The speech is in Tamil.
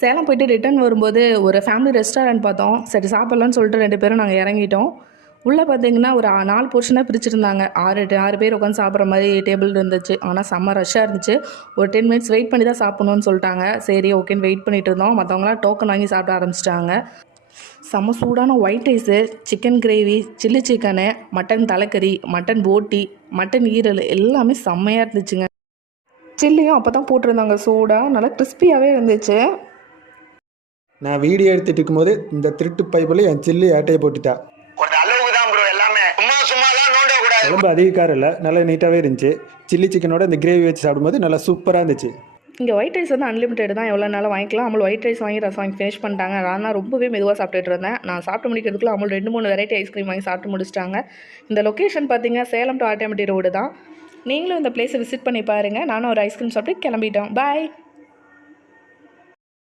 சேலம் போயிட்டு ரிட்டர்ன் வரும்போது ஒரு ஃபேமிலி ரெஸ்டாரண்ட் பார்த்தோம். சரி சாப்பிட்லான்னு சொல்லிட்டு 2 பேரும் நாங்கள் இறங்கிட்டோம். உள்ளே பார்த்தீங்கன்னா ஒரு 4 போர்ஷனாக பிரிச்சுருந்தாங்க. 6 பேர் உட்காந்து சாப்பிட்ற மாதிரி டேபிள் இருந்துச்சு. ஆனால் செம்ம ரஷ்ஷாக இருந்துச்சு. ஒரு 10 மினிட்ஸ் வெயிட் பண்ணி தான் சாப்பிட்ணுன்னு சொல்லிட்டாங்க. சரி ஓகேன்னு வெயிட் பண்ணிட்டு இருந்தோம். மற்றவங்களாம் டோக்கன் வாங்கி சாப்பிட ஆரம்பிச்சிட்டாங்க. செம்ம சூடான white rice, chicken gravy, chilli chicken, mutton தலைக்கறி, மட்டன் போட்டி, மட்டன் ஈரல் எல்லாமே செம்மையாக இருந்துச்சுங்க. சில்லியும் அப்போ தான் போட்டிருந்தாங்க சூடாக, நல்லா கிறிஸ்பியாகவே இருந்துச்சு. நான் வீடியோ எடுத்துகிட்டு இருக்கும்போது இந்த திருட்டு பைப்பில் என் சில்லி ஆட்டையை போட்டுட்டா. குழம்பு அதிக காரம் இல்லை, நல்லா நீட்டாகவே இருந்துச்சு. சில்லி சிக்கனோட இந்த கிரேவி வச்சு சாப்பிடும்போது நல்லா சூப்பராக இருந்துச்சு. இங்கே ஒயிட் ரைஸ் வந்து அன்லிமிட்டட் தான், எவ்வளோ நாளும் வாங்கிக்கலாம். அமுல் ஒயிட் ரைஸ் வாங்கி ரசம் வாங்கி ஃபினிஷ் பண்ணிட்டாங்க. நான் தான் ரொம்பவே மெதுவாக சாப்பிட்டுட்டு இருந்தேன். நான் சாப்பிட்டு முடிக்கிறதுக்குள்ள அமுல் 2-3 வெரைட்டி ஐஸ்கிரீம் வாங்கி சாப்பிட்டு முடிச்சிட்டாங்க. இந்த லொக்கேஷன் பார்த்தீங்க சேலம் டு ஆட்டோமேட்டிக் ரோடு தான். நீங்களும் இந்த பிளேஸை விசிட் பண்ணி பாருங்கள். நானும் ஒரு ஐஸ்கிரீம் சாப்பிட்டு கிளம்பிட்டோம். பாய்.